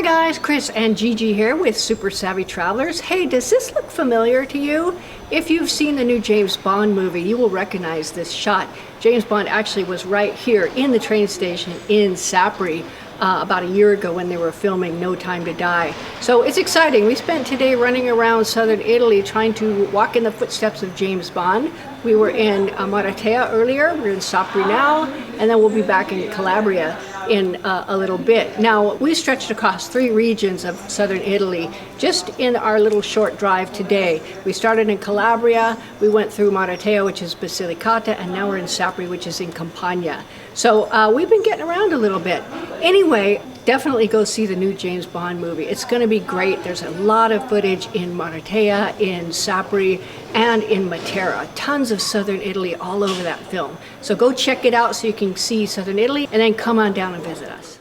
Hi guys, Chris and Gigi here with Super Savvy Travelers. Hey, does this look familiar to you? If you've seen the new James Bond movie, you will recognize this shot. James Bond actually was right here in the train station in Sapri about a year ago when they were filming No Time to Die. So it's exciting. We spent today running around southern Italy trying to walk in the footsteps of James Bond. We were in Maratea earlier, we're in Sapri now, and then we'll be back in Calabria in a little bit. Now, we stretched across 3 regions of southern Italy just in our little short drive today. We started in Calabria, we went through Maratea, which is Basilicata, and now we're in Sapri, which is in Campania. So we've been getting around a little bit. Anyway, definitely go see the new James Bond movie. It's going to be great. There's a lot of footage in Maratea, in Sapri, and in Matera. Tons of southern Italy all over that film. So go check it out so you can see southern Italy and then come on down and visit us.